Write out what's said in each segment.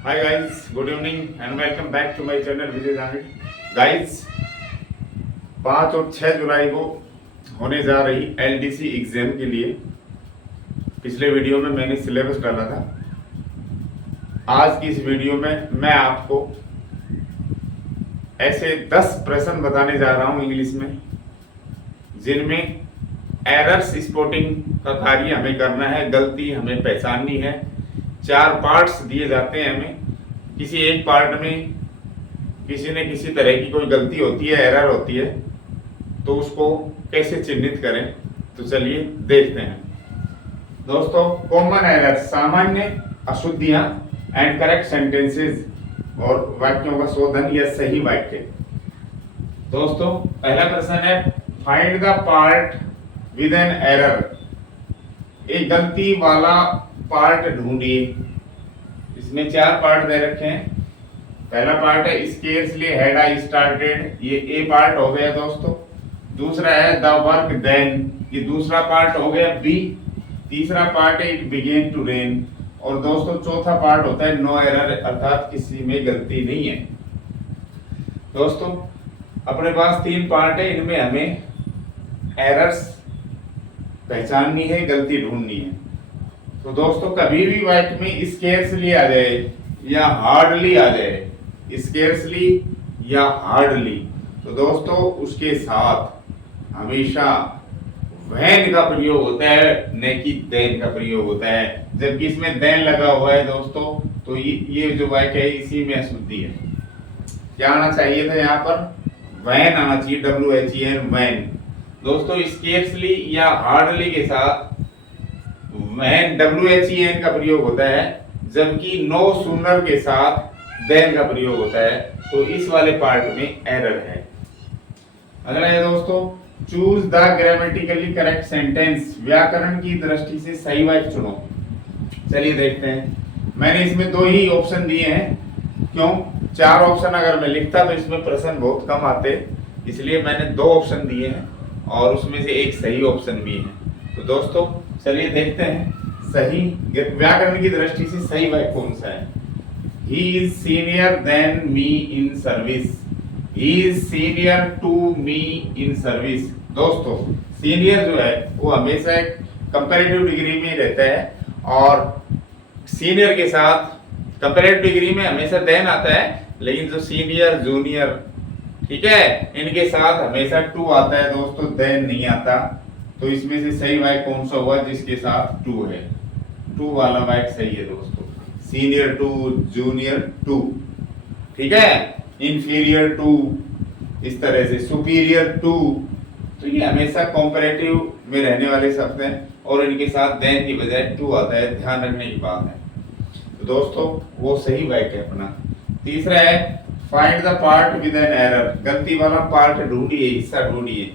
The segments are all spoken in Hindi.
Hi guys, good evening and welcome back to my channel Vijay Zamit. Guys, 5 और 6 जुलाई को होने जा रही LDC एग्जाम के लिए पिछले वीडियो में मैंने सिलेबस डाला था। आज की इस वीडियो में मैं आपको ऐसे 10 प्रश्न बताने जा रहा हूं इंग्लिश में, जिनमें एरर्स स्पॉटिंग का कार्य हमें करना है, गलती हमें पहचाननी है। 4 पार्ट्स दिए जाते हैं हमें, किसी एक पार्ट में किसी न किसी तरह की कोई गलती होती है, एरर होती है, तो उसको कैसे चिन्हित करें, तो चलिए देखते हैं। दोस्तों, कॉमन एरर, सामान्य अशुद्धियां एंड करेक्ट सेंटेंसेस, और वाक्यों का शोधन या सही वाक्य। दोस्तों, पहला प्रश्न है find the part with an error. एक गलती वाला पार्ट ढूंढिए। इसमें 4 पार्ट दे रखे हैं। पहला पार्ट है स्केर्सली हैड आई स्टार्टेड, ये ए पार्ट हो गया दोस्तों। दूसरा है द वर्क देन, ये दूसरा पार्ट हो गया बी। तीसरा पार्ट है इट बिगेन टू रेन, और दोस्तों चौथा पार्ट होता है नो एरर, अर्थात किसी में गलती नहीं है। दोस्तों, अपने पास 3 पार्ट है, इनमें हमें एरर्स पहचाननी है, गलती ढूंढनी है। तो दोस्तों, कभी भी वाक्य में स्केर्सली आ जाए या हार्डली आ जाए, स्केर्सली या हार्डली, तो दोस्तों उसके साथ हमेशा व्हेन का प्रयोग होता है, न कि देन का प्रयोग होता है। जबकि इसमें देन लगा हुआ है दोस्तों, तो ये जो वाक्य है इसी में अशुद्धि है। क्या आना चाहिए था यहाँ पर? व्हेन आना चाहिए, WHEN, व्हेन। दोस्तों, स्केर्सली या हार्डली के साथ व्हेन WHEN का प्रयोग होता है, जबकि नो सूनर के साथ देन का प्रयोग होता है, तो इस वाले पार्ट में एरर है। अगला है दोस्तों, choose the grammatically correct sentence. व्याकरण की दृष्टि से सही वाक्य चुनो। चलिए देखते हैं। मैंने इसमें 2 ही ऑप्शन दिए हैं। क्यों? 4 ऑप्शन अगर मैं लिखता तो इसमें प्रश्न बहुत कम आते, इसलिए मैंने 2 ऑप्शन दिए हैं, और उसमें से एक सही ऑप्शन भी है। तो दोस्तों चलिए देखते हैं सही व्याकरण की दृष्टि से सही वाक्य कौन सा है। He is senior than me in service. He is senior to me in service. दोस्तों, सीनियर जो है वो हमेशा एक कंपैरेटिव डिग्री में रहता है, और सीनियर के साथ कंपैरेटिव डिग्री में हमेशा देन आता है, लेकिन जो सीनियर जूनियर, ठीक है, इनके साथ हमेशा टू आता है दोस्तों, देन नहीं आता। तो इसमें से सही वाक्य कौन सा हुआ जिसके साथ टू है? टू वाला वाक्य सही है दोस्तों। सीनियर टू, जूनियर टू, ठीक है, इंफीरियर टू, इस तरह से सुपीरियर टू। तो ये हमेशा कंपैरेटिव में रहने वाले शब्द हैं, और इनके साथ देन की बजाय टू आता है, ध्यान रखने की बात है। तो दोस्तों वो सही वाक्य है अपना। तीसरा है find the part with an error. गलती वाला पार्ट ढूंढिए, हिस्सा ढूंढिए।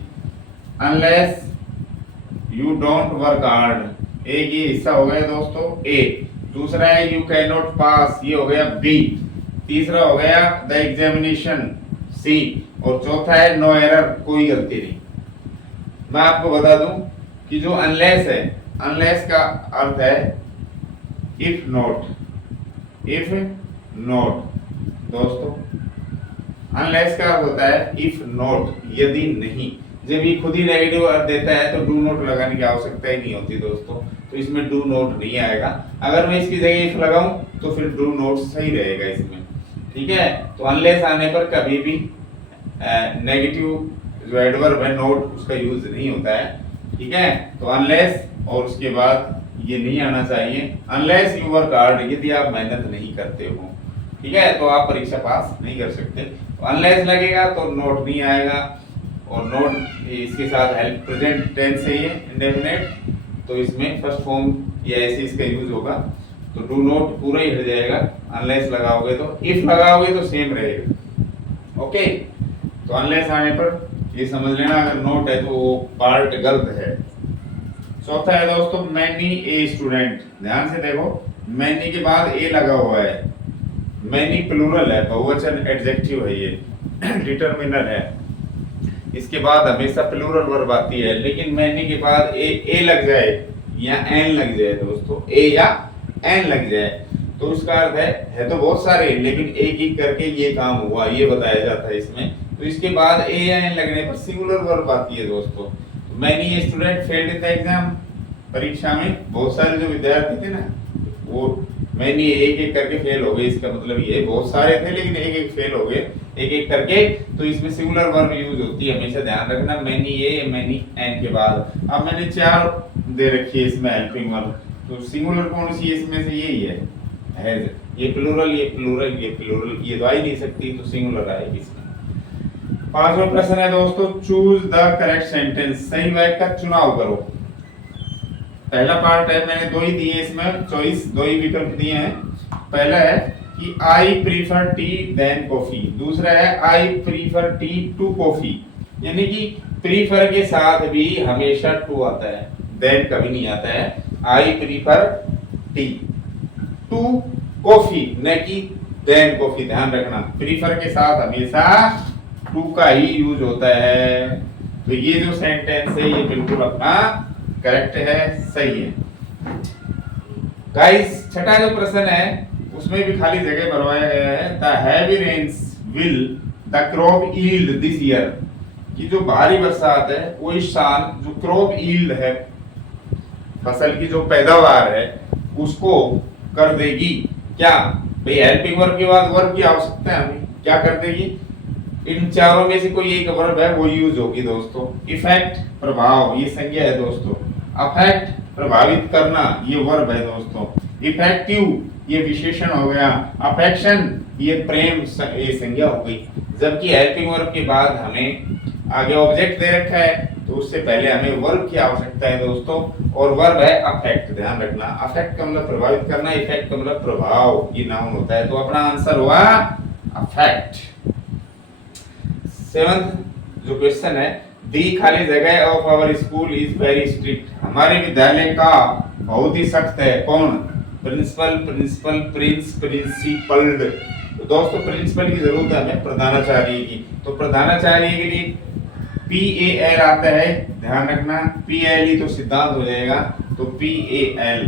Unless you don't work hard, एक ये हिस्सा हो गया दोस्तों ए। दूसरा है यू कैन नॉट पास, ये हो गया बी। तीसरा हो गया द एग्जामिनेशन, सी। और चौथा है नो एरर, कोई गलती नहीं। मैं आपको बता दूं कि जो अनलेस है, अनलेस का अर्थ है इफ नॉट। इफ नॉट दोस्तों, अनलेस का अर्थ होता है इफ नॉट, यदि नहीं। जब ये खुद ही नेगेटिव अर्थ देता है तो डू नॉट लगाने की आवश्यकता ही नहीं होती दोस्तों, तो इसमें डू नॉट नहीं आएगा। अगर मैं इसकी जगह इफ लगाऊं तो फिर डू नॉट सही रहेगा इसमें, ठीक है। तो अनलेस आने पर कभी भी नेगेटिव जो एडवर्ब है नॉट, उसका यूज नहीं होता है, ठीक है। तो अनलेस और उसके बाद ये नहीं आना चाहिए। अनलेस यू वर्क हार्ड, यदि आप मेहनत नहीं करते हो, ठीक है, तो आप परीक्षा पास नहीं कर सकते। तो अनलेस लगेगा तो नॉट नहीं आएगा, और नॉट इसके साथ हेल्प प्रेजेंट टेंस है, ये इंडेफिनिट, तो इसमें फर्स्ट फॉर्म या ऐसे इसका यूज होगा। तो डू नॉट पूरा ही हट जाएगा, अनलेस लगाओगे तो। इफ लगाओगे तो सेम रहेगा, ओके। तो अनलेस आने पर ये समझ लेना, अगर नॉट है तो वो पार्ट गलत है। चौथा है दोस्तों मैनी ए स्टूडेंट। ध्यान से देखो, मैनी के बाद ए लगा हुआ है। मैनी प्लूरल है, बहुवचन एडजेक्टिव है, ये डिटरमिनर है। इसके बाद हमेशा प्लूरल वर्ब आती है, लेकिन मैनी के बाद ए लग जाए या एन लग जाए दोस्तों, ए या एन लग जाए तो उसका अर्थ है तो बहुत सारे, लेकिन एक एक करके ये काम हुआ, ये बताया जाता है इसमें। तो इसके बाद ए या एन लगने पर सिंगुलर वर्ब आती है दोस्तों। Many student failed in the exam, परीक्षा में बहुत सारे जो विद्यार्थी थे ना वो मैनी एक एक करके फेल हो गए, इसका मतलब ये बहुत सारे थे लेकिन एक एक फेल हो गए एक एक करके। तो इसमें सिंगुलर वर्ब यूज होती है, हमेशा ध्यान रखना, मैनी ए मैनी एन के बाद। अब मैंने 4 दे रखी है इसमें हेल्पिंग वर्ब, तो सिंगुलर कौन सी है इसमें से, यही है ये प्लूरल ये प्लूरल ये प्लूरल, ये तो आ ही नहीं सकती, तो सिंगुलर आएगी इसमें। 5वां प्रश्न है दोस्तों, चूज द करेक्ट सेंटेंस, सही वाक्य का चुनाव करो। पहला पार्ट है, मैंने 2 ही दिए इसमें, चॉइस 2 ही विकल्प दिए हैं। पहला है कि I prefer tea than coffee, दूसरा है I prefer tea to coffee, यानी कि प्रीफर के साथ भी हमेशा टू आता है, देन कभी नहीं आता है। I prefer tea to coffee, न कि देन कॉफी, ध्यान रखना प्रीफर के साथ हमेशा टू का ही यूज होता है। तो ये जो सेंटेंस है ये बिल्कुल अपना करेक्ट है, सही है। गाइस 6ठा जो प्रश्न है उसमें भी खाली जगह भरवाया गया है, the heavy rains will the crop yield this year, कि जो भारी बरसात है वो इस साल जो क्रॉप यील्ड है, फसल की जो पैदावार है उसको कर देगी क्या। भाई हेल्पिंग वर्ब के बाद वर्ब की आवश्यकता है हमें, क्या कर देगी, इन चारों में से कोई एक वर्ब है वो यूज होगी दोस्तों। इफेक्ट प्रभाव, ये संज्ञा है दोस्तों। अफेक्ट प्रभावित करना, ये वर्ब है दोस्तों। इफेक्टिव ये विशेषण हो गया। अफेक्शन ये प्रेम, ये संज्ञा हो गई। जबकि हेल्पिंग वर्ब के बाद हमें आगे ऑब्जेक्ट दे रखा है, तो उससे पहले हमें वर्ब की आवश्यकता है दोस्तों, और वर्ब है अफेक्ट, ध्यान रखना। अफेक्ट का मतलब प्रभावित करना, इफेक्ट का मतलब प्रभाव, ये नाउन होता है। तो अपना आंसर हुआ अफेक्ट। 7th जो क्वेश्चन है, दी खाली जगह of our school is very strict, हमारे विद्यालय का बहुत ही सख्त है। कौन, प्रिंसिपल प्रिंसिपल प्रिंस प्रिंसिपल्ड। तो दोस्तों प्रिंसिपल की जरूरत है हमें प्रधानाचार्य की, तो प्रधानाचार्य के लिए PAL आता है, ध्यान रखना। PLE तो सिद्धांत हो जाएगा, तो PAL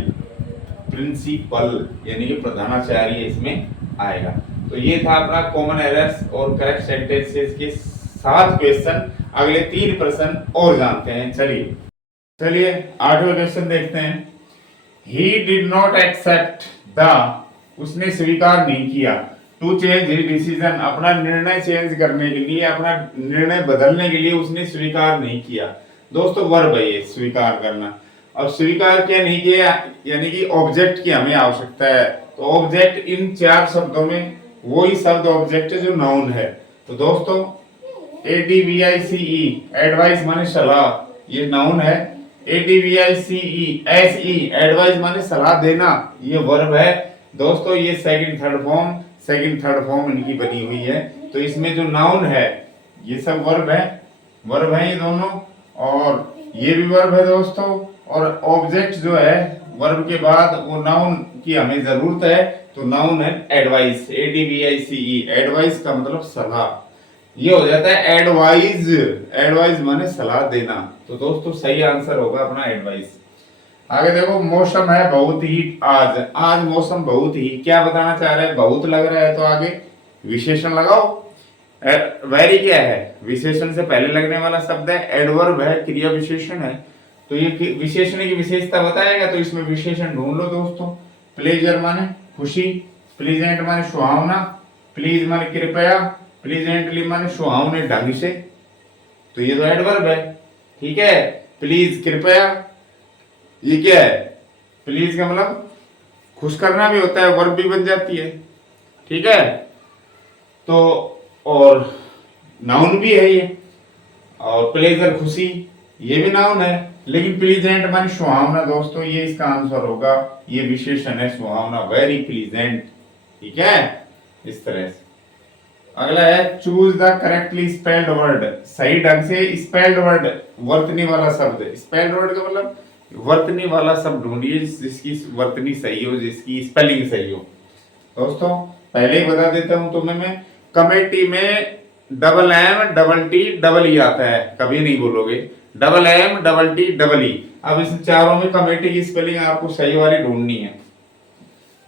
प्रिंसिपल यानी कि प्रधानाचार्य इसमें आएगा। तो ये था अपना कॉमन एरर्स और करेक्ट सेंटेंसेस के 7 क्वेश्चन। अगले 3 प्रश्न और जानते हैं। चलिए 8वां क्वेश्चन देखते हैं। He did not accept the, उसने स्वीकार नहीं किया, टू चेंज हिज डिसीजन, अपना निर्णय चेंज करने के लिए, अपना निर्णय बदलने के लिए उसने स्वीकार नहीं किया। दोस्तों वर्ब है ये स्वीकार करना। अब स्वीकार क्या नहीं किया, यानी कि ऑब्जेक्ट की हमें आवश्यकता है। तो ऑब्जेक्ट इन 4 शब्दों में वही शब्द ऑब्जेक्ट है जो नाउन है। तो दोस्तों ADVICE एडवाइस माने सलाह, ये नाउन है। ADVICE एडवाइस माने सलाह देना, ये वर्ब है दोस्तों। ये सेकंड थर्ड फॉर्म इनकी बनी हुई है। तो इसमें जो नाउन है ये सब वर्ब है ये दोनों, और ये भी वर्ब है दोस्तों। और ऑब्जेक्ट जो है वर्ब के बाद वो नाउन की हमें जरूरत है, तो नाउन है एडवाइस। ADVICE एडवाइस का मतलब सलाह, ये हो जाता है एडवाइस माने सलाह देना। तो दोस्तों सही आंसर होगा अपना एडवाइस। आगे देखो, मौसम है बहुत ही, आज मौसम बहुत ही, क्या बताना चाह रहे हैं, बहुत लग रहा है, तो आगे विशेषण लगाओ। वेरी क्या है, विशेषण से पहले लगने वाला शब्द है। एडवर्ब है, क्रिया विशेषण है, तो ये विशेषण की विशेषता बताएगा। तो इसमें विशेषण ढूंढ लो दोस्तों। प्लेजर माने खुशी, प्लीजेंट माने सुहावना, प्लीज माने कृपया, प्लीजेंटली माने सुहावने ढंग से, तो ये तो एडवर्ब है, ठीक है। प्लीज कृपया, ये क्या है, प्लीज का मतलब खुश करना भी होता है, वर्ब भी बन जाती है, ठीक है। तो और नाउन भी है ये, और प्लेजर खुशी ये भी नाउन है, लेकिन प्लीजेंट माने सुहावना दोस्तों, ये इसका आंसर होगा। ये विशेषण है सुहावना, वेरी प्लीजेंट, ठीक है, इस तरह से। अगला है choose the correctly spelled word, सही ढंग से स्पेल्ड वर्ड, वर्तनी वाला शब्द। स्पेल्ड वर्ड का मतलब वर्तनी वाला शब्द ढूंढिए जिसकी वर्तनी सही हो, जिसकी स्पेलिंग सही हो। दोस्तों पहले ही बता देता हूं तुम्हें मैं, कमेटी में double M double T double E आता है, कभी नहीं बोलोगे double M double T double E. अब इस चारों में कमेटी की स्पेलिंग आपको सही वाली ढूंढनी है।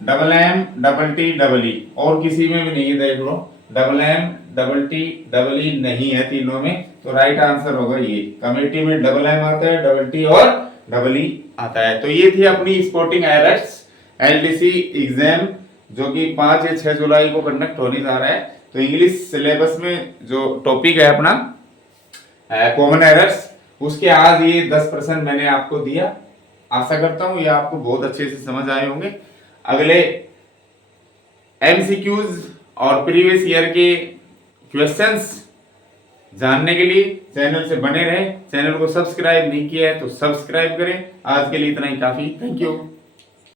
Double M double T double E, और किसी में भी नहीं है, देख लो double M double T double E नहीं है तीनों में, तो राइट आंसर होगा ये। कमेटी में डबल एम आता है, डबल टी और डबल ई आता है। तो ये थी अपनी स्पोर्टिंग एरर्स एलडीसी एग्जाम, जो कि 5 या 6 जुलाई को कंडक्ट होने जा रहा है। तो इंग्लिश सिलेबस में जो टॉपिक है अपना कॉमन एरर्स, उसके आज ये 10% मैंने आपको दिया। आशा करता हूं ये आपको बहुत अच्छे से समझ आए होंगे। अगले एमसीक्यूज और प्रीवियस ईयर के क्वेश्चंस जानने के लिए चैनल से बने रहें। चैनल को सब्सक्राइब नहीं किया है तो सब्सक्राइब करें। आज के लिए इतना ही काफी। Thank you.